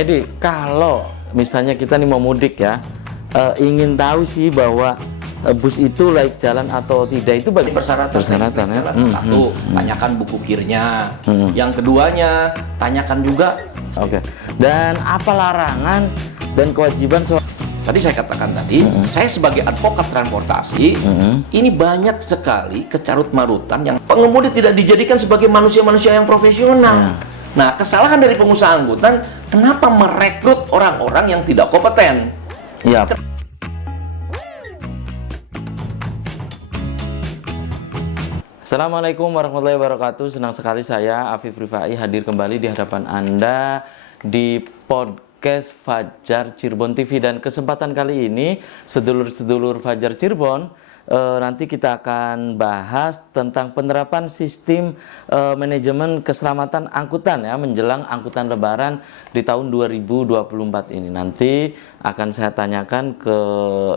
Edi, kalau misalnya kita nih mau mudik ya, ingin tahu sih bahwa bus itu layak jalan atau tidak, itu bagi persyaratan ya. Satu, tanyakan buku kirnya. Yang keduanya, tanyakan juga. Oke. Dan apa larangan dan kewajiban soal Tadi saya katakan tadi, saya sebagai advokat transportasi, ini banyak sekali kecarut-marutan yang pengemudi tidak dijadikan sebagai manusia-manusia yang profesional. Nah, kesalahan dari pengusaha angkutan, kenapa merekrut orang-orang yang tidak kompeten? ya. Assalamualaikum warahmatullahi wabarakatuh. Senang sekali saya Afif Rifai hadir kembali di hadapan Anda di podcast Fajar Cirebon TV. Dan kesempatan kali ini sedulur-sedulur Fajar Cirebon, nanti kita akan bahas tentang penerapan sistem manajemen keselamatan angkutan ya menjelang angkutan lebaran di tahun 2024 ini. Nanti akan saya tanyakan ke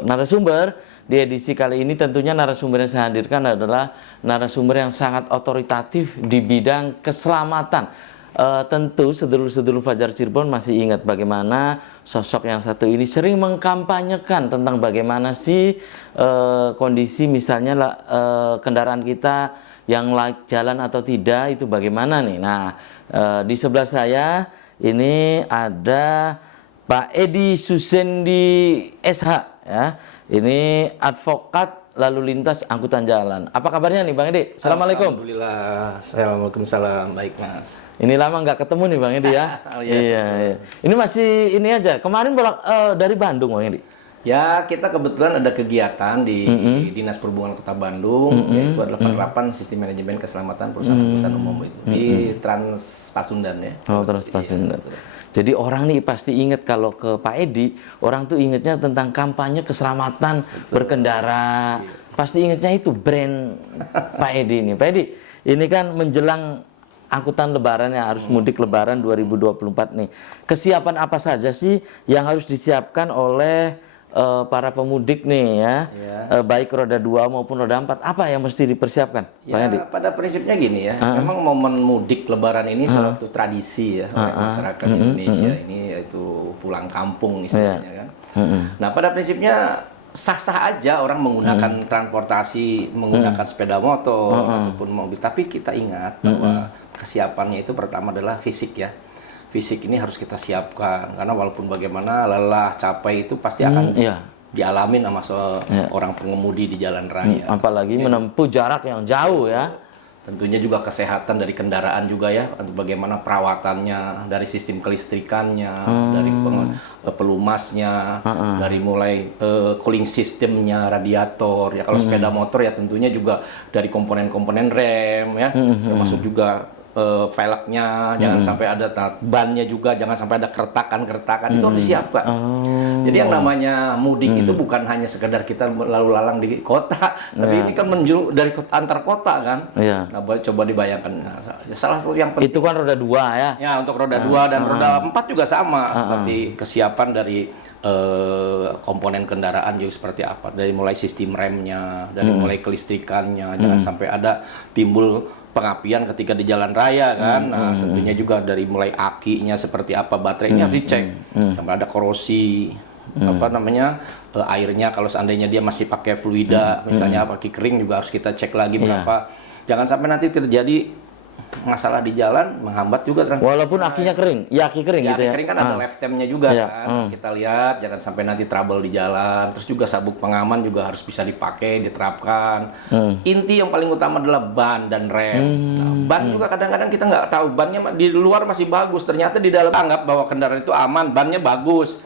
narasumber. Di edisi kali ini tentunya narasumber yang saya hadirkan adalah narasumber yang sangat otoritatif di bidang keselamatan. Tentu sedulur-sedulur Fajar Cirebon masih ingat bagaimana sosok yang satu ini sering mengkampanyekan tentang bagaimana sih kondisi misalnya kendaraan kita yang layak jalan atau tidak, itu bagaimana nih. Nah, di sebelah saya ini ada Pak Edi Susendi SH ya. Ini advokat lalu lintas angkutan jalan. Apa kabarnya nih Bang Edi? Assalamualaikum. Alhamdulillah. Waalaikumsalam. Baik, Mas. Ini lama nggak ketemu nih Bang Edi ya. Oh, iya. Iya. Ini masih ini aja. Kemarin dari Bandung Bang Edi. Ya, kita kebetulan ada kegiatan di Dinas Perhubungan Kota Bandung, yaitu adalah penerapan sistem manajemen keselamatan perusahaan angkutan umum itu di Trans Pasundan ya. Oh, Trans Pasundan. Jadi orang nih pasti ingat kalau ke Pak Edi, orang tuh ingatnya tentang kampanye keselamatan berkendara. Pasti ingatnya itu brand Pak Edi ini. Pak Edi, ini kan menjelang angkutan lebaran yang harus mudik lebaran 2024 nih. Kesiapan apa saja sih yang harus disiapkan oleh para pemudik nih ya, baik roda 2 maupun roda 4, apa yang mesti dipersiapkan? Ya, pada prinsipnya gini ya, memang momen mudik lebaran ini suatu tradisi ya oleh masyarakat Indonesia ini, yaitu pulang kampung istilahnya kan. Nah, pada prinsipnya sah-sah aja orang menggunakan transportasi, menggunakan sepeda motor ataupun mobil, tapi kita ingat bahwa kesiapannya itu pertama adalah fisik ya. Fisik ini harus kita siapkan, karena walaupun bagaimana lelah, capek itu pasti akan dialami sama orang pengemudi di jalan raya. Apalagi menempuh jarak yang jauh ya. Tentunya juga kesehatan dari kendaraan juga ya, bagaimana perawatannya, dari sistem kelistrikannya, dari pelumasnya, dari mulai cooling sistemnya, radiator ya. Kalau sepeda motor ya tentunya juga dari komponen-komponen rem ya, termasuk juga velgnya, jangan sampai ada bannya juga, jangan sampai ada keretakan-keretakan, itu harus disiapkan. Jadi yang namanya mudik itu bukan hanya sekedar kita lalu lalang di kota, tapi ini kan dari antar kota kan. Nah, coba dibayangkan. Nah, salah satu yang penting itu kan roda 2 ya. Ya, untuk roda 2 dan roda 4 juga sama, seperti kesiapan dari komponen kendaraan juga seperti apa, dari mulai sistem remnya, dari mulai kelistrikannya, jangan sampai ada timbul pengapian ketika di jalan raya kan. Nah, tentunya juga dari mulai akinya seperti apa, baterainya harus dicek sampai ada korosi airnya, kalau seandainya dia masih pakai fluida misalnya pakai kering juga harus kita cek lagi berapa. Jangan sampai nanti terjadi masalah di jalan menghambat juga transportasi. Walaupun akinya kering, aki kering gitu ya. Aki kering kan ada lifetime-nya juga kan. Kita lihat jangan sampai nanti trouble di jalan. Terus juga sabuk pengaman juga harus bisa dipakai, diterapkan. Inti yang paling utama adalah ban dan rem. Nah, ban juga kadang-kadang kita nggak tahu, bannya di luar masih bagus, ternyata di dalam anggap bahwa kendaraan itu aman, bannya bagus.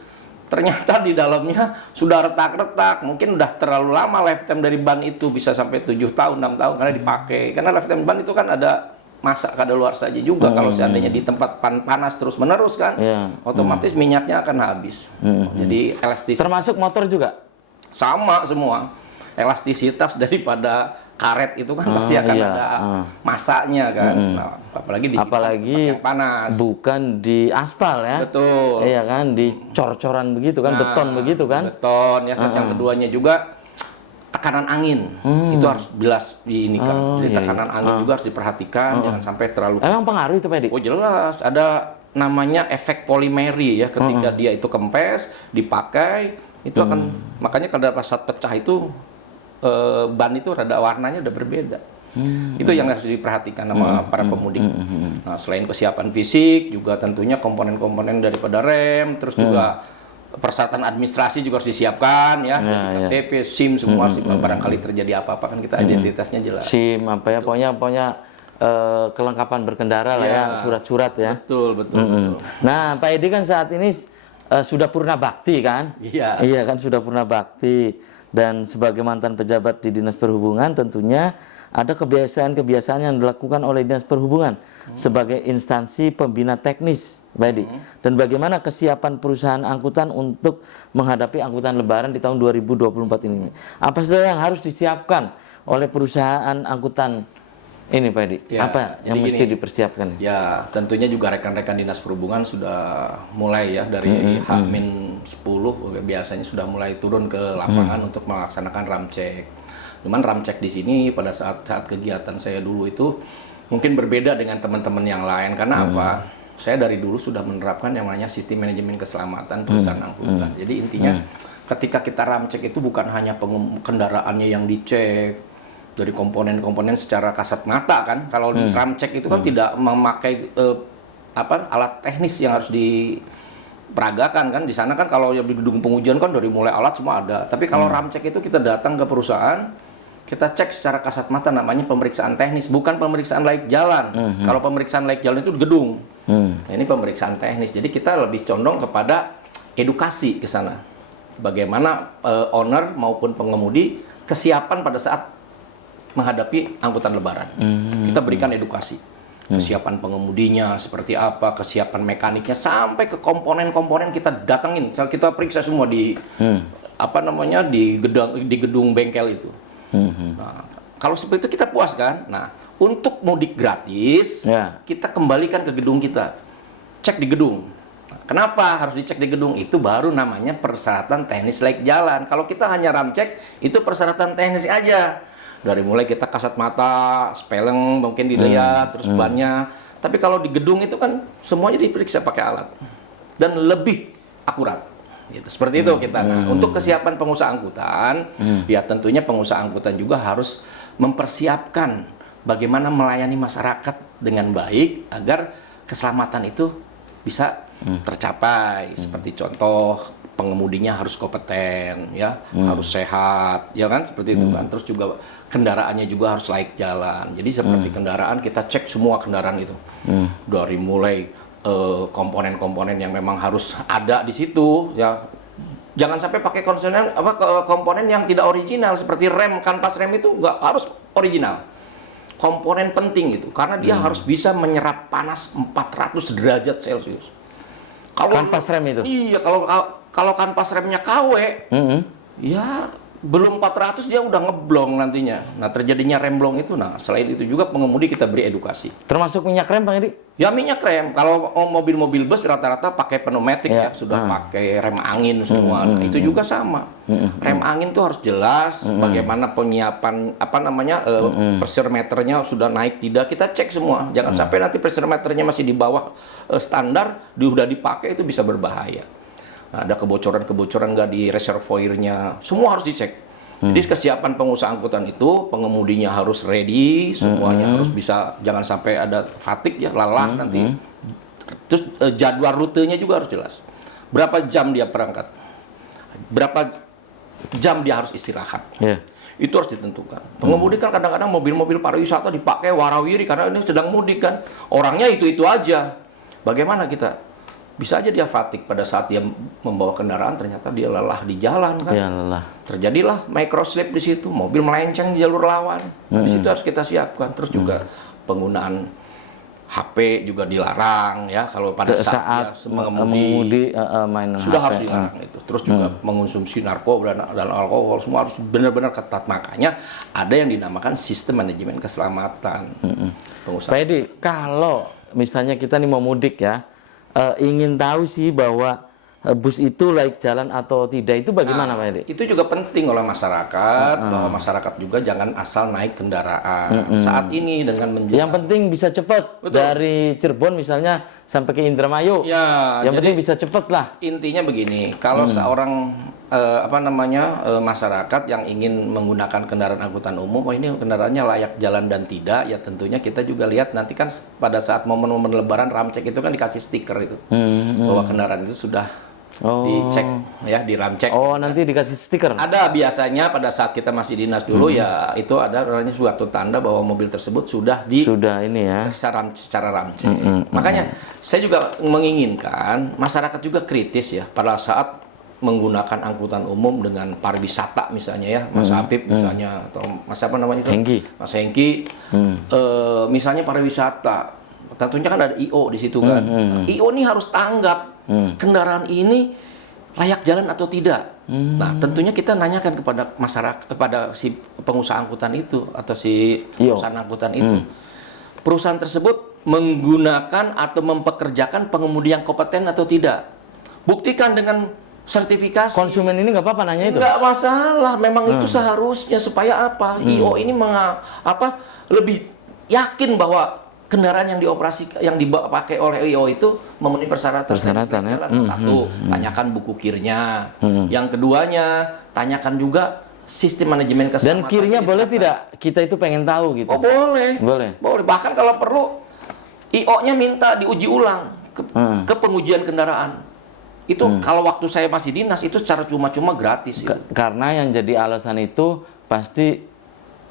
Ternyata di dalamnya sudah retak-retak, mungkin udah terlalu lama lifetime dari ban itu, bisa sampai 7 tahun, 6 tahun karena dipakai. Karena lifetime ban itu kan ada masa kadaluarsa saja juga. Kalau seandainya di tempat panas terus menerus kan, otomatis minyaknya akan habis. Jadi elastisitas. Termasuk motor juga? Sama semua. Elastisitas daripada karet itu kan pasti akan ada masanya kan. Nah, apalagi di yang panas. Bukan di aspal ya. Betul. Iya kan, di cor-coran begitu kan, beton begitu kan. Beton ya. Terus yang keduanya juga tekanan angin itu harus jelas diinikan. Jadi tekanan angin juga harus diperhatikan, jangan sampai terlalu. Emang pengaruh itu Pak Edi? Oh jelas, ada namanya efek polimeri ya, ketika dia itu kempes, dipakai, itu akan, makanya pada saat pecah itu ban itu rada warnanya udah berbeda. Itu yang harus diperhatikan sama para pemudik. Nah, selain kesiapan fisik, juga tentunya komponen-komponen daripada rem, terus juga persyaratan administrasi juga harus disiapkan ya, KTP, SIM semua, barangkali terjadi apa-apa kan kita identitasnya jelas. SIM apa ya, pokoknya kelengkapan berkendara lah ya, surat-surat ya. Betul. Nah, Pak Edi kan saat ini sudah purna bakti kan? Iya kan, sudah purna bakti, dan sebagai mantan pejabat di Dinas Perhubungan tentunya ada kebiasaan-kebiasaan yang dilakukan oleh Dinas Perhubungan sebagai instansi pembina teknis, Pak Edi. Dan bagaimana kesiapan perusahaan angkutan untuk menghadapi angkutan Lebaran di tahun 2024 ini? Apa saja yang harus disiapkan oleh perusahaan angkutan ini, Pak Edi? Apa yang mesti dipersiapkan? Ya, tentunya juga rekan-rekan Dinas Perhubungan sudah mulai ya dari H-10 biasanya sudah mulai turun ke lapangan untuk melaksanakan ramcek. Cuman ramcek di sini pada saat kegiatan saya dulu itu mungkin berbeda dengan teman-teman yang lain, karena apa? Saya dari dulu sudah menerapkan yang namanya sistem manajemen keselamatan perusahaan angkutan. Jadi intinya ketika kita ramcek itu bukan hanya kendaraannya yang dicek dari komponen-komponen secara kasat mata kan. Kalau di ramcek itu kan tidak memakai alat teknis yang harus diperagakan kan. Di sana kan kalau di gedung pengujian kan dari mulai alat semua ada. Tapi kalau ramcek itu kita datang ke perusahaan, kita cek secara kasat mata, namanya pemeriksaan teknis, bukan pemeriksaan laik jalan. Kalau pemeriksaan laik jalan itu di gedung. Nah, ini pemeriksaan teknis. Jadi kita lebih condong kepada edukasi ke sana. Bagaimana owner maupun pengemudi kesiapan pada saat menghadapi angkutan Lebaran. Kita berikan edukasi. Kesiapan pengemudinya seperti apa, kesiapan mekaniknya, sampai ke komponen-komponen kita datangin. Kita periksa semua di di gedung bengkel itu. Nah, kalau seperti itu kita puas kan? Nah, untuk mudik gratis, kita kembalikan ke gedung kita. Cek di gedung. Nah, kenapa harus dicek di gedung? Itu baru namanya persyaratan teknis laik jalan. Kalau kita hanya ramcek, itu persyaratan teknis aja. Dari mulai kita kasat mata, speleng mungkin dilihat, terus bannya. Tapi kalau di gedung itu kan semuanya diperiksa pakai alat. Dan lebih akurat. Gitu. Seperti itu kita. Nah, untuk kesiapan pengusaha angkutan, ya tentunya pengusaha angkutan juga harus mempersiapkan bagaimana melayani masyarakat dengan baik agar keselamatan itu bisa tercapai. Seperti contoh, pengemudinya harus kompeten, ya, harus sehat, ya kan, seperti itu kan. Terus juga kendaraannya juga harus laik jalan. Jadi seperti kendaraan, kita cek semua kendaraan itu, dari mulai komponen-komponen yang memang harus ada di situ, ya. Jangan sampai pakai komponen yang tidak original, seperti rem, kanvas rem itu nggak harus original. Komponen penting itu, karena dia harus bisa menyerap panas 400 derajat Celcius. Kalau kanvas rem itu? Iya, kalau kanvas remnya KW, ya belum 400 dia udah ngeblong nantinya. Nah, terjadinya remblong itu, nah selain itu juga pengemudi kita beri edukasi. Termasuk minyak rem, Bang Edi? Ya, minyak rem. Kalau mobil-mobil bus rata-rata pakai pneumatik ya, sudah pakai rem angin semua. Nah, itu juga sama. Rem angin tuh harus jelas bagaimana penyiapan pressure meternya sudah naik tidak, kita cek semua. Jangan sampai nanti pressure meternya masih di bawah standar, udah dipakai itu bisa berbahaya. Nah, ada kebocoran-kebocoran nggak di reservoirnya, semua harus dicek. Jadi kesiapan pengusaha angkutan itu, pengemudinya harus ready, semuanya harus bisa, jangan sampai ada fatigue ya, lelah nanti. Terus jadwal rutenya juga harus jelas. Berapa jam dia berangkat, berapa jam dia harus istirahat. Itu harus ditentukan. Pengemudi kan kadang-kadang mobil-mobil pariwisata dipakai warawiri karena ini sedang mudik kan. Orangnya itu-itu aja. Bagaimana kita? Bisa aja dia fatigue pada saat dia membawa kendaraan, ternyata dia lelah di jalan kan. Ya, lelah. Terjadilah microslip di situ, mobil melenceng di jalur lawan. Di situ harus kita siapkan. Terus juga penggunaan HP juga dilarang ya, kalau pada saat dia mengemudi main sudah HP. Harus dilarang itu. Terus juga mengonsumsi narkoba dan alkohol, semua harus benar-benar ketat. Makanya ada yang dinamakan sistem manajemen keselamatan pengusaha. Pak Edi, kalau misalnya kita nih mau mudik ya, ingin tahu sih bahwa bus itu laik jalan atau tidak, itu bagaimana Pak Edi? Itu juga penting oleh masyarakat, bahwa masyarakat juga jangan asal naik kendaraan. Saat ini dengan yang penting bisa cepat dari Cirebon misalnya sampai ke Indramayu. Ya, Yang jadi penting bisa cepet lah. intinya begini, kalau seorang masyarakat yang ingin menggunakan kendaraan angkutan umum, oh ini kendaraannya layak jalan dan tidak, ya tentunya kita juga lihat nanti kan pada saat momen-momen Lebaran ramcek itu kan dikasih stiker itu bahwa kendaraan itu sudah dicek ya, di ramcek. Oh, nanti dikasih stiker. Ada biasanya pada saat kita masih dinas dulu ya itu ada orangnya suatu tanda bahwa mobil tersebut sudah Sudah ini ya. secara ramcek. Makanya saya juga menginginkan masyarakat juga kritis ya pada saat menggunakan angkutan umum dengan pariwisata misalnya ya, Mas Habib misalnya atau Mas apa namanya itu? Hengki. Mas Hengki. Misalnya pariwisata. Tentunya kan ada IO di situ kan. IO ini harus tanggap kendaraan ini layak jalan atau tidak. Nah, tentunya kita nanyakan kepada masyarakat, kepada si pengusaha angkutan itu atau si perusahaan angkutan itu. Perusahaan tersebut menggunakan atau mempekerjakan pengemudi yang kompeten atau tidak. Buktikan dengan sertifikasi. Konsumen ini nggak apa-apa nanya itu? Nggak masalah, memang itu seharusnya supaya apa? IO ini lebih yakin bahwa kendaraan yang dioperasi yang dipakai oleh IO itu memenuhi persyaratan ya. Satu, tanyakan buku kirnya. Yang keduanya, tanyakan juga sistem manajemen keselamatan. Dan kirnya boleh tidak? Kita itu pengen tahu gitu. Oh, boleh. Boleh. Boleh. Bahkan kalau perlu IO-nya minta diuji ulang ke pengujian kendaraan. Itu kalau waktu saya masih dinas itu secara cuma-cuma gratis itu. Karena yang jadi alasan itu pasti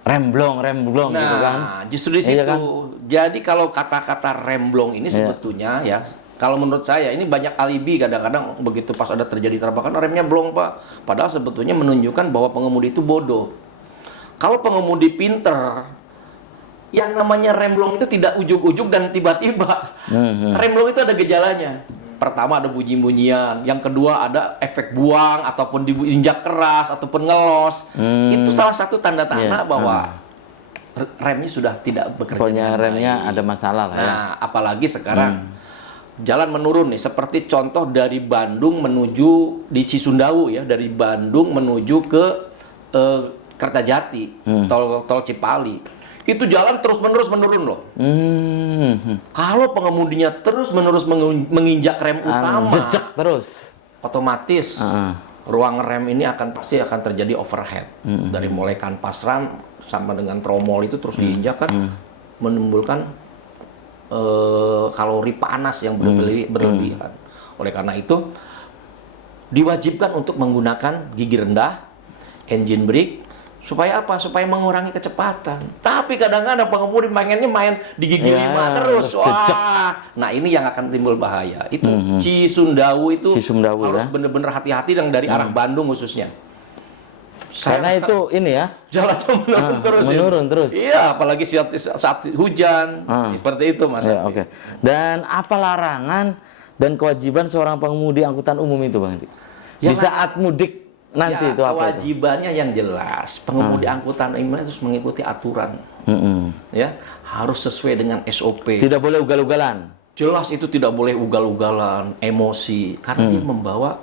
remblong gitu kan. Nah, justru di situ. Iya kan? Jadi kalau kata-kata remblong ini sebetulnya ya, kalau menurut saya ini banyak alibi kadang-kadang begitu pas ada terjadi tabrakan remnya blong, Pak. Padahal sebetulnya menunjukkan bahwa pengemudi itu bodoh. Kalau pengemudi pinter, yang namanya remblong itu tidak ujug-ujug dan tiba-tiba. Remblong itu ada gejalanya. Pertama ada bunyi-bunyian, yang kedua ada efek buang ataupun diinjak keras ataupun ngelos. Itu salah satu tanda-tanda bahwa remnya sudah tidak bekerja. Pokoknya remnya ada masalah lah ya. Nah, apalagi sekarang jalan menurun nih, seperti contoh dari Bandung menuju di Cisumdawu ya, dari Bandung menuju ke Kertajati, tol Cipali. Itu jalan terus-menerus menurun loh. Kalau pengemudinya terus-menerus menginjak rem utama, jejak terus, otomatis ruang rem ini pasti akan terjadi overhead. Dari mulai kanvas rem sampai dengan tromol itu terus diinjak kan, menimbulkan kalori panas yang berlebihan. Oleh karena itu, diwajibkan untuk menggunakan gigi rendah, engine brake. Supaya apa? Supaya mengurangi kecepatan. Tapi kadang-kadang pengemudi pengennya main di gigi 5 terus. Wah. Nah, ini yang akan timbul bahaya. Itu Cisumdawu itu harus benar-benar hati-hati yang dari arah Bandung khususnya. Karena itu ini ya. Jalannya menurun terus. Iya, apalagi saat hujan. Seperti itu, Mas. Ya, oke. Dan apa larangan dan kewajiban seorang pengemudi angkutan umum itu, Bang? Di saat mudik nanti itu apa kewajibannya itu? Yang jelas pengemudi angkutan umum harus mengikuti aturan, ya harus sesuai dengan SOP. Tidak boleh ugal-ugalan. Jelas itu tidak boleh ugal-ugalan, emosi, karena dia membawa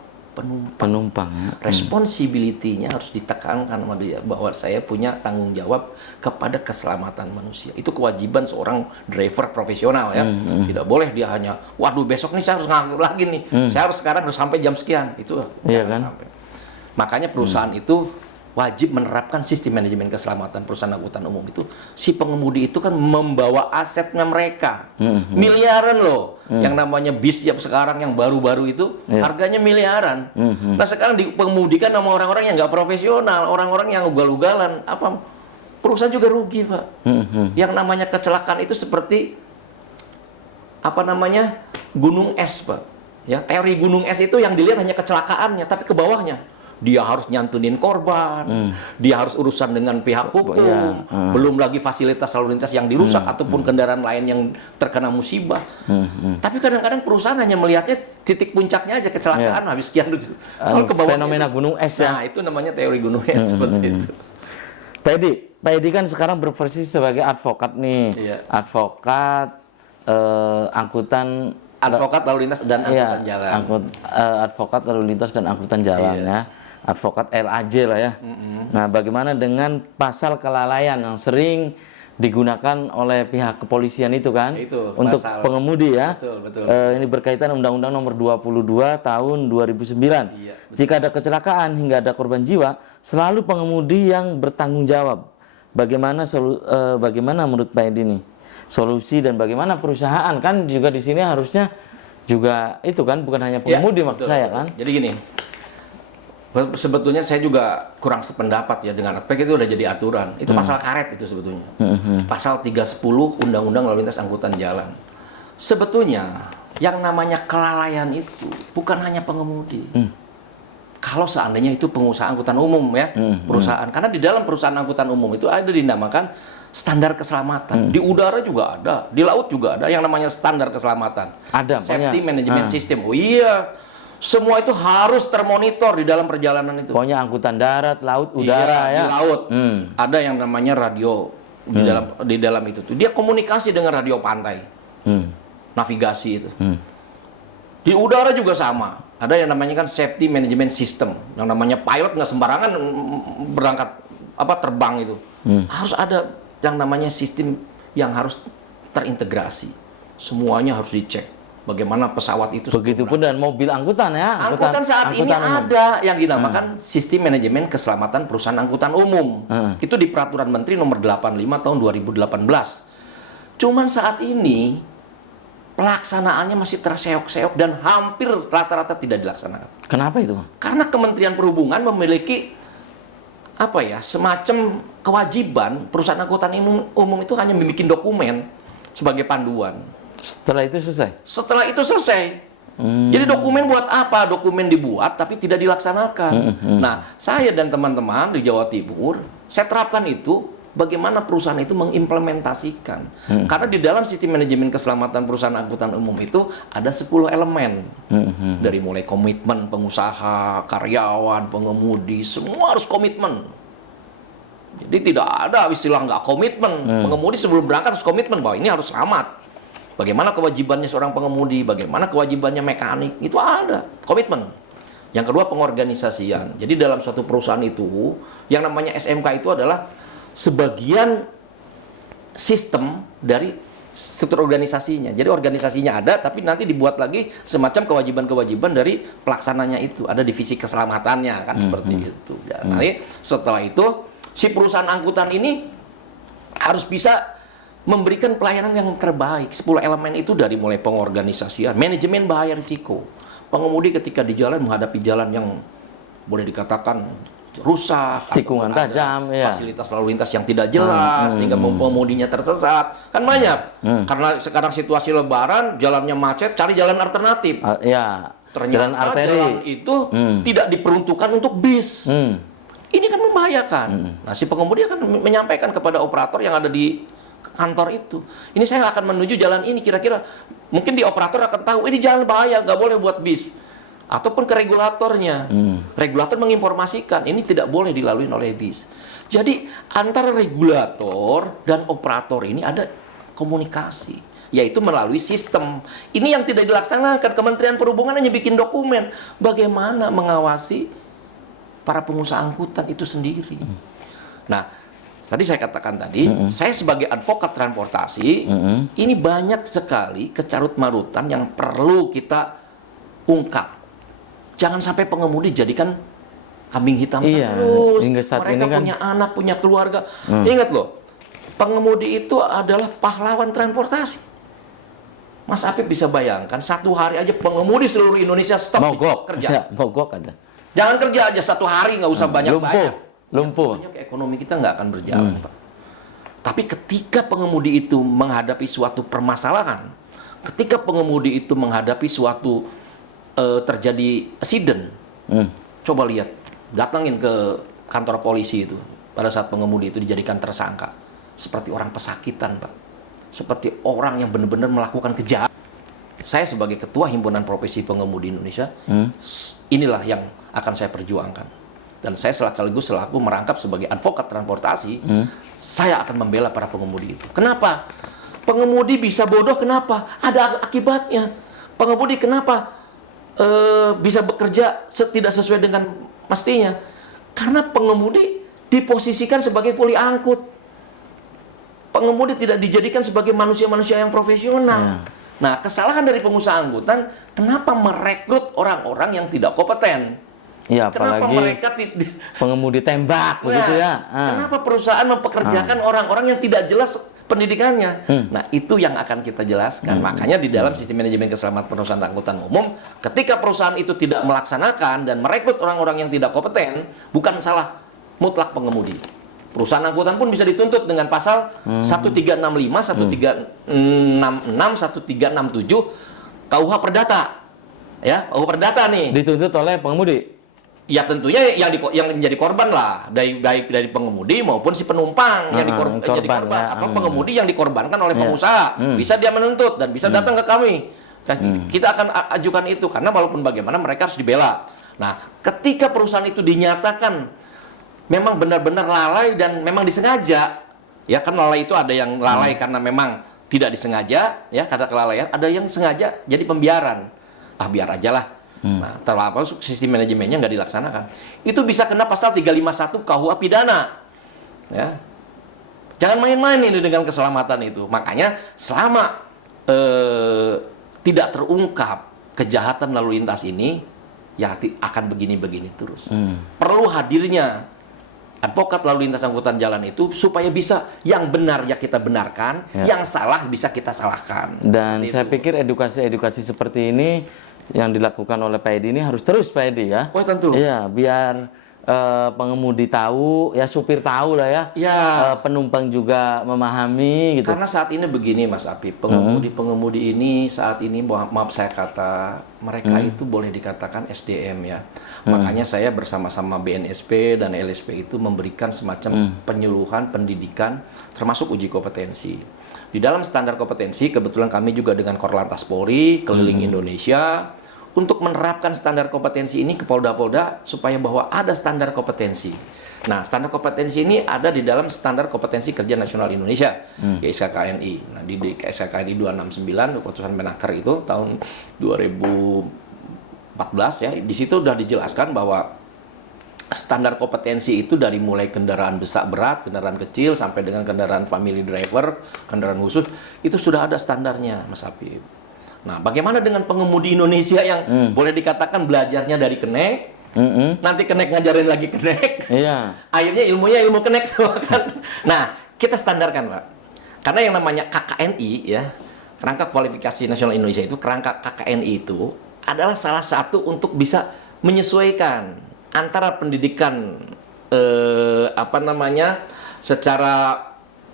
penumpang. Responsibility-nya harus ditekankan sama dia bahwa saya punya tanggung jawab kepada keselamatan manusia. Itu kewajiban seorang driver profesional ya. Tidak boleh dia hanya, waduh besok nih saya harus ngangkut lagi nih, saya harus sekarang harus sampai jam sekian. Itu jangan sampai. Makanya perusahaan itu wajib menerapkan sistem manajemen keselamatan perusahaan angkutan umum itu. Si pengemudi itu kan membawa asetnya mereka. Miliaran loh. Yang namanya bis sekarang yang baru-baru itu harganya miliaran. Nah sekarang dipengemudikan sama orang-orang yang nggak profesional, orang-orang yang ugal-ugalan. Perusahaan juga rugi, Pak. Yang namanya kecelakaan itu seperti gunung es, Pak. Ya, teori gunung es itu yang dilihat hanya kecelakaannya, tapi ke bawahnya dia harus nyantunin korban, dia harus urusan dengan pihak hukum, belum lagi fasilitas lalu lintas yang dirusak ataupun kendaraan lain yang terkena musibah. Tapi kadang-kadang perusahaan hanya melihatnya titik puncaknya aja kecelakaan habis sekian. Kalau ke bawah fenomena gunung es ya. Nah, itu namanya teori gunung es seperti itu. Pak Edi kan sekarang berprofesi sebagai advokat nih. Advokat angkutan advokat lalu lintas dan angkutan jalan. Advokat lalu lintas dan angkutan jalan ya. Advokat LAJ lah ya. Nah, bagaimana dengan pasal kelalaian yang sering digunakan oleh pihak kepolisian itu kan, Itu, untuk pasal. pengemudi ya. Betul, betul. Ini berkaitan Undang-Undang Nomor 22 Tahun 2009. Iya, Jika ada kecelakaan hingga ada korban jiwa, selalu pengemudi yang bertanggung jawab. Bagaimana menurut Pak Edi nih solusi, dan bagaimana perusahaan kan juga di sini harusnya juga itu kan, bukan hanya pengemudi Ya, maksud betul, saya betul. kan. Jadi gini, sebetulnya saya juga kurang sependapat ya dengan aspek itu udah jadi aturan. Itu pasal karet itu sebetulnya. Pasal 310 Undang-Undang Lalu Lintas Angkutan Jalan. Sebetulnya yang namanya kelalaian itu bukan hanya pengemudi. Kalau seandainya itu pengusaha angkutan umum ya, perusahaan. Karena di dalam perusahaan angkutan umum itu ada dinamakan standar keselamatan. Di udara juga ada, di laut juga ada yang namanya standar keselamatan. Ada, Safety pokoknya. Management System. Oh iya, semua itu harus termonitor di dalam perjalanan itu. Pokoknya angkutan darat, laut, udara Iya, ya. di laut. Ada yang namanya radio di dalam itu tuh. Dia komunikasi dengan radio pantai. Navigasi itu. Di udara juga sama. Ada yang namanya kan safety management system. Yang namanya pilot nggak sembarangan berangkat terbang itu. Harus ada yang namanya sistem yang harus terintegrasi. Semuanya harus dicek. Bagaimana pesawat itu. Begitupun dan mobil angkutan ya. Angkutan saat ini angkutan umum. ada yang dinamakan Sistem Manajemen Keselamatan Perusahaan Angkutan Umum. Itu di Peraturan Menteri Nomor 85 Tahun 2018. Cuman saat ini pelaksanaannya masih terseok-seok dan hampir rata-rata tidak dilaksanakan. Kenapa itu? Karena Kementerian Perhubungan memiliki semacam kewajiban perusahaan angkutan umum itu hanya membuat dokumen sebagai panduan. Setelah itu selesai? Setelah itu selesai. Jadi dokumen buat apa? Dokumen dibuat tapi tidak dilaksanakan. Nah, saya dan teman-teman di Jawa Timur, saya terapkan itu bagaimana perusahaan itu mengimplementasikan. Karena di dalam sistem manajemen keselamatan perusahaan angkutan umum itu ada 10 elemen. Dari mulai komitmen pengusaha, karyawan, pengemudi, semua harus komitmen. Jadi tidak ada istilah nggak komitmen. Pengemudi sebelum berangkat harus komitmen bahwa ini harus selamat. Bagaimana kewajibannya seorang pengemudi, bagaimana kewajibannya mekanik, itu ada komitmen. Yang kedua, pengorganisasian. Jadi dalam suatu perusahaan itu, yang namanya SMK itu adalah sebagian sistem dari struktur organisasinya. Jadi organisasinya ada, tapi nanti dibuat lagi semacam kewajiban-kewajiban dari pelaksananya itu. Ada divisi keselamatannya, kan seperti itu. Ya, nanti setelah itu, si perusahaan angkutan ini harus bisa memberikan pelayanan yang terbaik. 10 elemen itu dari mulai pengorganisasian, manajemen bahaya risiko. Pengemudi ketika di jalan menghadapi jalan yang boleh dikatakan rusak, tikungan tajam, ya. Fasilitas lalu lintas yang tidak jelas, sehingga pengemudinya tersesat. Kan banyak. Karena sekarang situasi lebaran, jalannya macet, cari jalan alternatif. Ya. Ternyata Jalan arteri jalan itu tidak diperuntukkan untuk bis. Ini kan membahayakan. Nah, si pengemudi akan menyampaikan kepada operator yang ada di kantor itu. Ini saya akan menuju jalan ini, kira-kira mungkin di operator akan tahu ini jalan bahaya, nggak boleh buat bis. Ataupun ke regulatornya. Regulator menginformasikan ini tidak boleh dilalui oleh bis. Jadi antara regulator dan operator ini ada komunikasi, yaitu melalui sistem. Ini yang tidak dilaksanakan. Kementerian Perhubungan hanya bikin dokumen. Bagaimana mengawasi para pengusaha angkutan itu sendiri. Nah, tadi saya katakan tadi, saya sebagai advokat transportasi, ini banyak sekali kecarut-marutan yang perlu kita ungkap. Jangan sampai pengemudi jadikan kambing hitam terus. Mereka punya anak, punya keluarga. Ingat loh, pengemudi itu adalah pahlawan transportasi. Mas Apip bisa bayangkan, satu hari aja pengemudi seluruh Indonesia stop kerja. Ya, mogok ada. Jangan kerja aja satu hari, nggak usah banyak-banyak. Lumpuh. Ekonomi kita nggak akan berjalan, Pak. Tapi ketika pengemudi itu menghadapi suatu permasalahan, ketika pengemudi itu menghadapi suatu terjadi accident, coba lihat, datangin ke kantor polisi itu pada saat pengemudi itu dijadikan tersangka, seperti orang pesakitan, Pak, seperti orang yang benar-benar melakukan kejahatan. Saya sebagai ketua himpunan profesi pengemudi Indonesia, inilah yang akan saya perjuangkan. Dan saya sekaligus selaku merangkap sebagai advokat transportasi, saya akan membela para pengemudi itu. Kenapa? Pengemudi bisa bodoh, kenapa? Ada akibatnya. Pengemudi kenapa bisa bekerja tidak sesuai dengan mestinya? Karena pengemudi diposisikan sebagai puli angkut. pengemudi tidak dijadikan sebagai manusia-manusia yang profesional. Nah, kesalahan dari pengusaha angkutan, kenapa merekrut orang-orang yang tidak kompeten? Ya, Kenapa apalagi mereka pengemudi tembak begitu ya. Kenapa perusahaan mempekerjakan orang-orang yang tidak jelas pendidikannya? Nah, itu yang akan kita jelaskan. Makanya di dalam sistem manajemen keselamatan perusahaan angkutan umum, ketika perusahaan itu tidak melaksanakan dan merekrut orang-orang yang tidak kompeten, bukan salah mutlak pengemudi. Perusahaan angkutan pun bisa dituntut dengan pasal 1365, 1366, 1367 KUH Perdata. Ya, KUH Perdata nih. Dituntut oleh pengemudi. Ya tentunya yang menjadi korban lah, baik dari pengemudi maupun si penumpang yang jadi korban ya. Atau pengemudi yang dikorbankan oleh pengusaha. Bisa dia menuntut dan bisa datang ke kami. Kita akan ajukan itu karena walaupun bagaimana mereka harus dibela. Nah, ketika perusahaan itu dinyatakan memang benar-benar lalai dan memang disengaja, ya kan lalai itu ada yang lalai karena memang tidak disengaja, ya karena kelalaian, ada yang sengaja jadi pembiaran. Ah biar aja lah. Nah, terlalu sistem manajemennya nggak dilaksanakan. Itu bisa kena pasal 351 KUH pidana. Ya. Jangan main-main ini dengan keselamatan itu. Makanya selama tidak terungkap kejahatan lalu lintas ini, ya akan begini-begini terus. Perlu hadirnya advokat lalu lintas angkutan jalan itu supaya bisa yang benar ya kita benarkan, yang salah bisa kita salahkan. Dan saya pikir edukasi-edukasi seperti ini yang dilakukan oleh Pak Edi ini harus terus, Pak Edi ya. Oh tentu. Iya, biar pengemudi tahu, ya supir tahu lah ya. Penumpang juga memahami gitu. Karena saat ini begini Mas Api, pengemudi-pengemudi ini saat ini maaf saya kata mereka itu boleh dikatakan SDM ya. Makanya saya bersama-sama BNSP dan LSP itu memberikan semacam penyuluhan pendidikan termasuk uji kompetensi. Di dalam standar kompetensi, kebetulan kami juga dengan Korlantas Polri keliling Indonesia untuk menerapkan standar kompetensi ini ke polda-polda supaya bahwa ada standar kompetensi. Nah, standar kompetensi ini ada di dalam standar kompetensi kerja nasional Indonesia, SKKNI. Nah, di SKKNI 269 keputusan Menaker itu tahun 2014 ya, di situ sudah dijelaskan bahwa standar kompetensi itu dari mulai kendaraan besar berat, kendaraan kecil, sampai dengan kendaraan family driver, kendaraan khusus, itu sudah ada standarnya, Mas Apip. Nah, bagaimana dengan pengemudi Indonesia yang boleh dikatakan belajarnya dari kenek, nanti kenek ngajarin lagi kenek, akhirnya ilmunya ilmu kenek semua kan. Nah, kita standarkan, Pak. Karena yang namanya KKNI, ya, Kerangka Kualifikasi Nasional Indonesia itu, kerangka KKNI itu adalah salah satu untuk bisa menyesuaikan antara pendidikan secara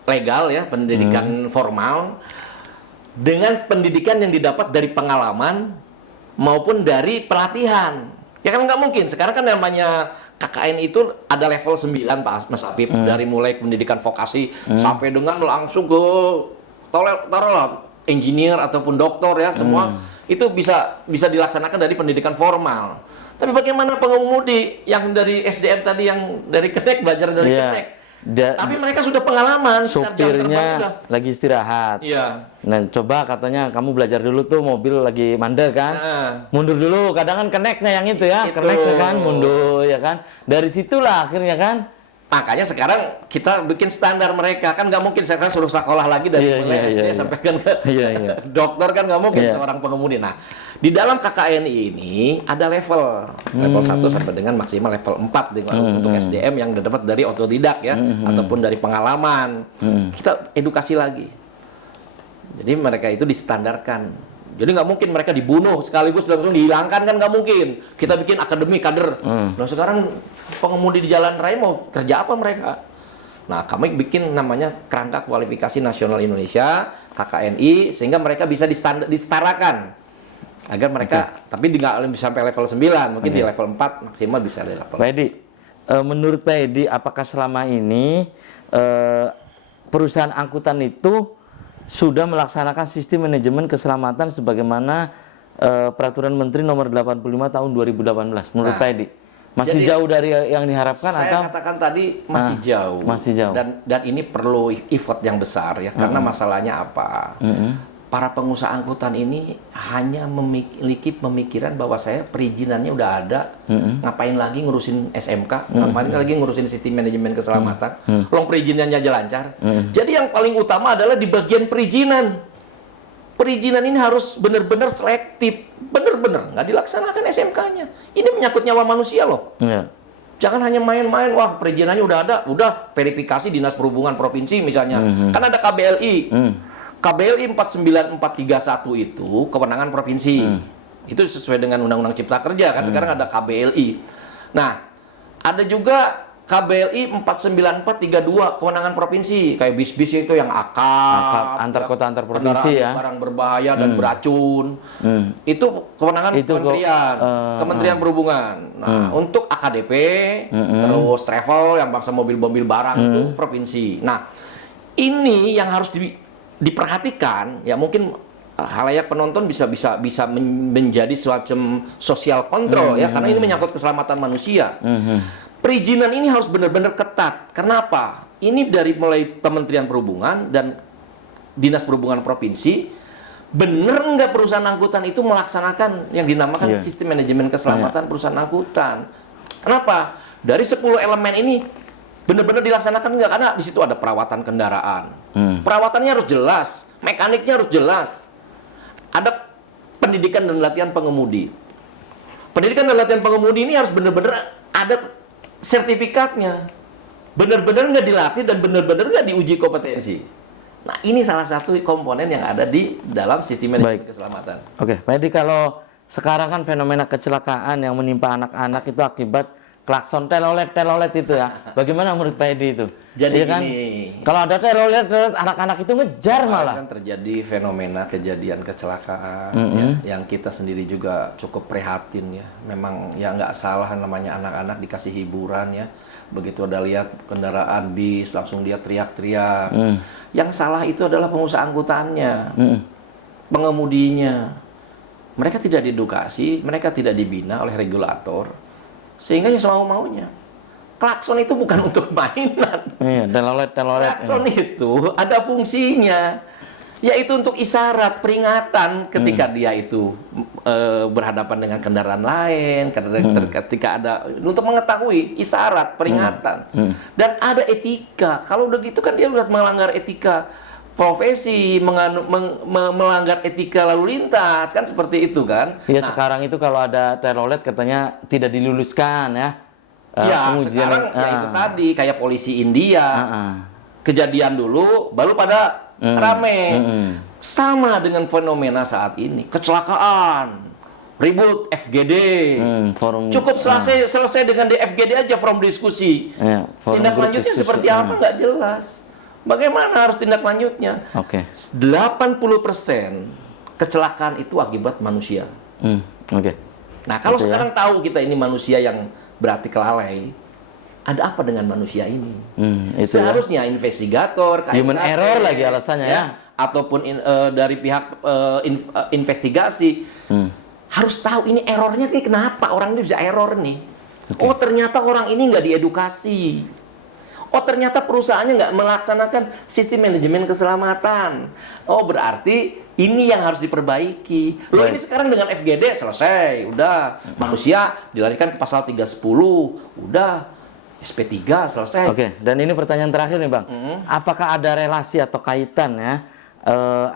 legal ya, pendidikan formal dengan pendidikan yang didapat dari pengalaman maupun dari pelatihan. Ya kan nggak mungkin. Sekarang kan namanya KKN itu ada level 9 Pak Mas Apip, dari mulai pendidikan vokasi sampai dengan langsung ke taruhlah engineer ataupun doktor ya, semua itu bisa dilaksanakan dari pendidikan formal. Tapi bagaimana pengemudi yang dari SDM tadi, yang dari kenek, belajar dari kenek? Tapi mereka sudah pengalaman. Supirnya lagi istirahat. Nah, coba katanya kamu belajar dulu tuh, mobil lagi mandek kan? Mundur dulu, kadang kan keneknya yang itu ya. Keneknya kan, mundur ya kan. Dari situlah akhirnya kan. Makanya sekarang kita bikin standar mereka, kan nggak mungkin sekarang suruh sekolah lagi dari mulai SD sampai kan ke dokter, kan nggak mungkin seorang pengemudi. Nah, di dalam KKNI ini ada level 1 sampai dengan maksimal level 4 untuk SDM yang dapat dari otodidak ya, ataupun dari pengalaman. Kita edukasi lagi. Jadi mereka itu distandarkan. Jadi nggak mungkin mereka dibunuh sekaligus langsung dihilangkan, kan nggak mungkin. Kita bikin akademi kader. Nah sekarang pengemudi di jalan raya mau kerja apa mereka? Nah kami bikin namanya Kerangka Kualifikasi Nasional Indonesia (KKNI) sehingga mereka bisa disetarakan agar mereka, tapi nggak sampai level 9, mungkin di level 4 maksimal bisa di level. Pak Edi, menurut Pak Edi, apakah selama ini perusahaan angkutan itu sudah melaksanakan sistem manajemen keselamatan sebagaimana Peraturan Menteri Nomor 85 Tahun 2018 menurut Pak Edi? Masih jauh dari yang diharapkan saya atau? Saya katakan tadi masih jauh. Masih jauh. Dan ini perlu effort yang besar ya, karena masalahnya apa? para pengusaha angkutan ini hanya memiliki pemikiran bahwa saya perizinannya udah ada, ngapain lagi ngurusin SMK, ngapain lagi ngurusin sistem manajemen keselamatan, perizinannya aja lancar. Jadi yang paling utama adalah di bagian perizinan. Perizinan ini harus benar-benar selektif, benar-benar nggak dilaksanakan SMK-nya. Ini menyangkut nyawa manusia loh. Jangan hanya main-main, wah perizinannya udah ada, udah verifikasi Dinas Perhubungan Provinsi misalnya. Kan ada KBLI. KBLI 49431 itu kewenangan provinsi. Itu sesuai dengan Undang-Undang Cipta Kerja kan sekarang ada KBLI. Nah, ada juga KBLI 49432 kewenangan provinsi kayak bis-bis itu yang akap antar kota antar provinsi ya. Barang berbahaya dan beracun. Itu kewenangan Kementerian Perhubungan. Nah, untuk AKDP terus travel yang bangsa mobil-mobil barang itu provinsi. Nah, ini yang harus diperhatikan ya, mungkin halayak penonton bisa menjadi semacam social control ya, karena ini menyangkut keselamatan manusia. Perizinan ini harus benar-benar ketat. Kenapa? Ini dari mulai Kementerian Perhubungan dan Dinas Perhubungan Provinsi, benar nggak perusahaan angkutan itu melaksanakan yang dinamakan sistem manajemen keselamatan perusahaan angkutan? Kenapa? Dari 10 elemen ini benar-benar dilaksanakan nggak? Karena di situ ada perawatan kendaraan. Perawatannya harus jelas, mekaniknya harus jelas. Ada pendidikan dan latihan pengemudi. Pendidikan dan latihan pengemudi ini harus benar-benar ada sertifikatnya. Benar-benar nggak dilatih dan benar-benar nggak diuji kompetensi. Nah, ini salah satu komponen yang ada di dalam sistem manajemen keselamatan. Oke, Pak Edi, kalau sekarang kan fenomena kecelakaan yang menimpa anak-anak itu akibat klakson telolet itu ya. Bagaimana menurut Pak Edi itu? Jadi ya kan, gini, kalau ada telolet anak-anak itu ngejar malah. Kan terjadi fenomena kejadian kecelakaan ya, yang kita sendiri juga cukup prihatin ya. Memang ya nggak salah namanya anak-anak dikasih hiburan ya. Begitu ada lihat kendaraan bis langsung dia teriak-teriak. Yang salah itu adalah pengusaha angkutannya, pengemudinya. Mereka tidak diedukasi, mereka tidak dibina oleh regulator, sehingga ya semau-maunya. Klakson itu bukan untuk mainan. Iya, telolet. Klakson itu ada fungsinya, yaitu untuk isyarat peringatan ketika dia itu berhadapan dengan kendaraan lain, ketika ada untuk mengetahui isyarat peringatan. Dan ada etika. Kalau udah gitu kan dia udah melanggar etika profesi, melanggar etika lalu lintas, kan seperti itu kan. Ya, sekarang itu kalau ada telolet katanya tidak diluluskan ya. Sekarang ya itu tadi kayak polisi India. Kejadian dulu baru pada rame. Sama dengan fenomena saat ini, kecelakaan, ribut FGD. Cukup selesai dengan di FGD aja forum diskusi. Tindak lanjutnya seperti apa nggak jelas. Bagaimana harus tindak lanjutnya? 80% kecelakaan itu akibat manusia. Nah, kalau sekarang tahu kita ini manusia yang berarti kelalai, ada apa dengan manusia ini? Seharusnya investigator, human error lagi alasannya ya, ataupun dari pihak investigasi harus tahu ini errornya kayak kenapa orang ini bisa error nih. Oh, ternyata orang ini nggak diedukasi. Oh, ternyata perusahaannya nggak melaksanakan sistem manajemen keselamatan. Oh, berarti ini yang harus diperbaiki. Loh, ini sekarang dengan FGD selesai, udah. Manusia dilarikan ke pasal 310, udah. SP3 selesai. Oke, dan ini pertanyaan terakhir nih Bang. Apakah ada relasi atau kaitan ya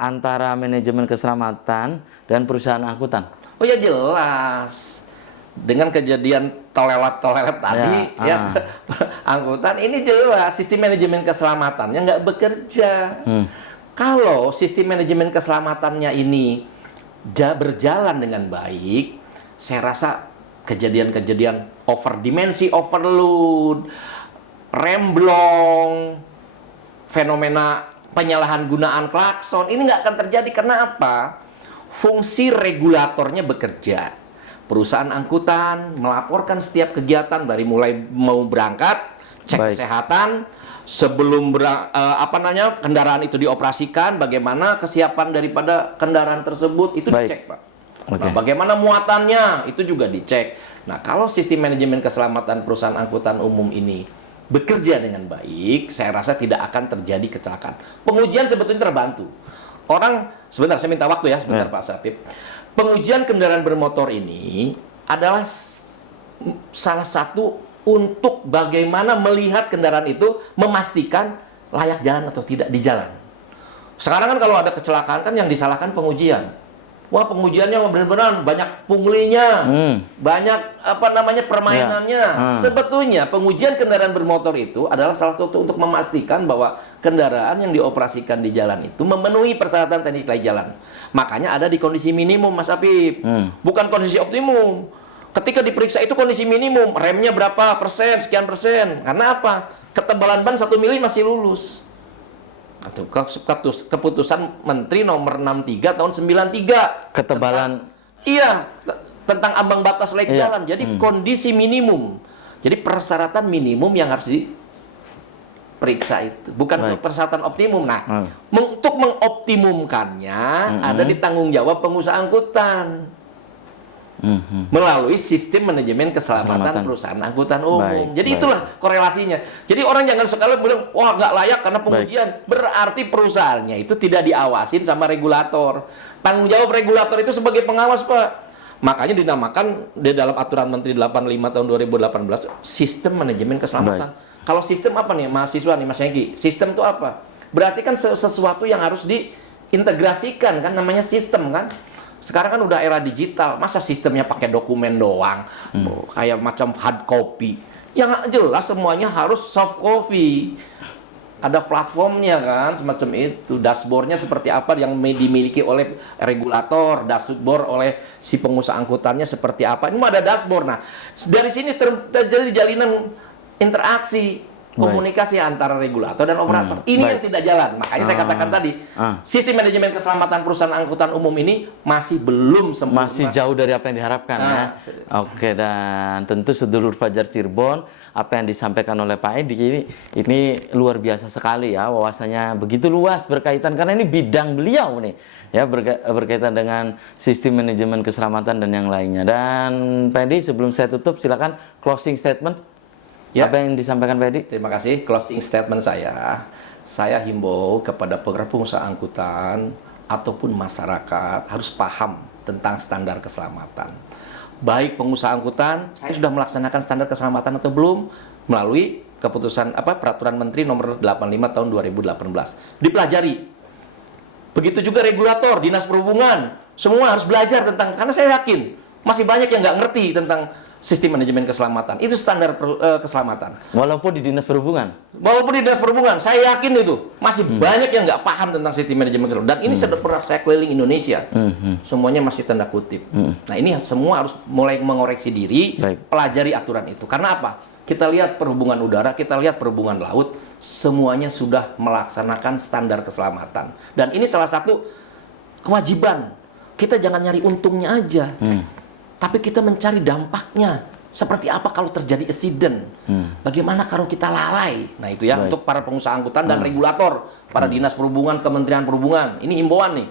antara manajemen keselamatan dan perusahaan angkutan? Oh ya jelas. Dengan kejadian tolelat tadi ya angkutan ini jelas sistem manajemen keselamatannya nggak bekerja. Kalau sistem manajemen keselamatannya ini berjalan dengan baik, saya rasa kejadian-kejadian overdimensi, overload, remblong, fenomena penyalahan gunaan klakson ini nggak akan terjadi. Karena apa? Fungsi regulatornya bekerja. Perusahaan angkutan melaporkan setiap kegiatan dari mulai mau berangkat, cek kesehatan, sebelum kendaraan itu dioperasikan, bagaimana kesiapan daripada kendaraan tersebut itu dicek, Pak. Nah, bagaimana muatannya itu juga dicek. Nah, kalau sistem manajemen keselamatan perusahaan angkutan umum ini bekerja dengan baik, saya rasa tidak akan terjadi kecelakaan. Pengujian sebetulnya terbantu. Orang, sebentar saya minta waktu ya, sebentar Pak Sapip. Pengujian kendaraan bermotor ini adalah salah satu untuk bagaimana melihat kendaraan itu, memastikan layak jalan atau tidak di jalan. Sekarang kan kalau ada kecelakaan kan yang disalahkan pengujian. Wah, pengujiannya benar-benar banyak punglinya, banyak permainannya. Sebetulnya pengujian kendaraan bermotor itu adalah salah satu untuk memastikan bahwa kendaraan yang dioperasikan di jalan itu memenuhi persyaratan teknis layak jalan. Makanya ada di kondisi minimum, Mas Apip, bukan kondisi optimum. Ketika diperiksa itu kondisi minimum, remnya berapa persen, sekian persen. Karena apa? Ketebalan ban 1 mili masih lulus. Atau keputusan Menteri nomor 63 tahun 93 Ketebalan tentang ambang batas layak jalan. Jadi kondisi minimum. Jadi persyaratan minimum yang harus diperiksa itu, bukan persyaratan optimum. Nah, untuk mengoptimumkannya ada di tanggung jawab pengusaha angkutan. Melalui sistem manajemen keselamatan perusahaan angkutan umum. Jadi itulah korelasinya. Jadi orang jangan sekali bilang, wah nggak layak karena pengujian. Berarti perusahaannya itu tidak diawasin sama regulator. Tanggung jawab regulator itu sebagai pengawas, Pak. Makanya dinamakan di dalam aturan Menteri 85 tahun 2018 sistem manajemen keselamatan. Kalau sistem apa nih mahasiswa nih Mas Hengki? Sistem itu apa? Berarti kan sesuatu yang harus diintegrasikan kan, namanya sistem kan. Sekarang kan udah era digital, masa sistemnya pakai dokumen doang, kayak macam hard copy. Yang jelas semuanya harus soft copy. Ada platformnya kan, semacam itu. Dashboardnya seperti apa yang dimiliki oleh regulator, dashboard oleh si pengusaha angkutannya seperti apa. Ini ada dashboard. Nah, dari sini terjadi jalinan interaksi, komunikasi antara regulator dan operator. Ini yang tidak jalan. Makanya saya katakan tadi, sistem manajemen keselamatan perusahaan angkutan umum ini masih belum sempurna. Masih jauh dari apa yang diharapkan ya. Oke, dan tentu sedulur Fajar Cirebon, apa yang disampaikan oleh Pak Edi ini luar biasa sekali ya, wawasannya begitu luas berkaitan karena ini bidang beliau nih ya, berkaitan dengan sistem manajemen keselamatan dan yang lainnya. Dan Pak Edi, sebelum saya tutup silakan closing statement. Ya. Apa yang disampaikan Pak Edi? Terima kasih. Closing statement saya himbau kepada pengusaha angkutan ataupun masyarakat harus paham tentang standar keselamatan. Baik pengusaha angkutan, saya sudah melaksanakan standar keselamatan atau belum melalui keputusan peraturan Menteri nomor 85 tahun 2018. Dipelajari. Begitu juga regulator, Dinas Perhubungan, semua harus belajar tentang, karena saya yakin masih banyak yang nggak ngerti tentang sistem manajemen keselamatan. Itu standar keselamatan. Walaupun di Dinas Perhubungan? Walaupun di Dinas Perhubungan, saya yakin itu. Masih banyak yang nggak paham tentang sistem manajemen keselamatan. Dan ini sudah pernah saya keliling Indonesia. Semuanya masih tanda kutip. Nah, ini semua harus mulai mengoreksi diri, pelajari aturan itu. Karena apa? Kita lihat perhubungan udara, kita lihat perhubungan laut, semuanya sudah melaksanakan standar keselamatan. Dan ini salah satu kewajiban. Kita jangan nyari untungnya aja. Tapi kita mencari dampaknya. Seperti apa kalau terjadi accident? Bagaimana kalau kita lalai? Nah itu ya, untuk para pengusaha angkutan dan regulator, para dinas perhubungan, Kementerian Perhubungan. Ini himbauan nih.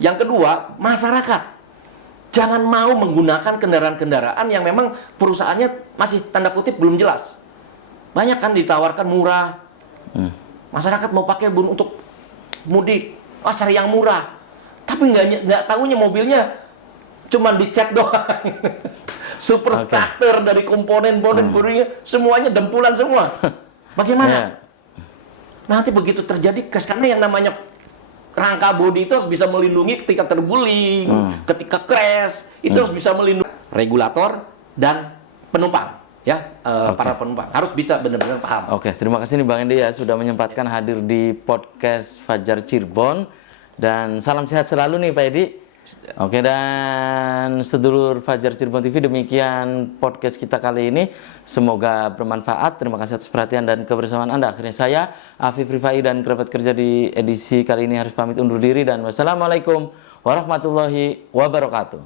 Yang kedua, masyarakat. Jangan mau menggunakan kendaraan-kendaraan yang memang perusahaannya masih tanda kutip belum jelas. Banyak kan ditawarkan murah. Masyarakat mau pakai untuk mudik. Cari yang murah. Tapi nggak tahunya mobilnya cuman dicek doang. Super starter dari komponen-komponen semuanya dempulan semua. Bagaimana? Nanti begitu terjadi karena yang namanya rangka bodi itu harus bisa melindungi ketika terguling, ketika crash, itu harus bisa melindungi regulator dan penumpang. Ya, para penumpang harus bisa benar-benar paham. Oke, terima kasih nih Bang Edi ya sudah menyempatkan hadir di podcast Fajar Cirebon, dan salam sehat selalu nih Pak Edi. Oke, dan sedulur Fajar Cirebon TV, demikian podcast kita kali ini. Semoga bermanfaat. Terima kasih atas perhatian dan kebersamaan Anda. Akhirnya saya, Afif Rifai, dan kerabat kerja di edisi kali ini harus pamit undur diri. Dan wassalamualaikum warahmatullahi wabarakatuh.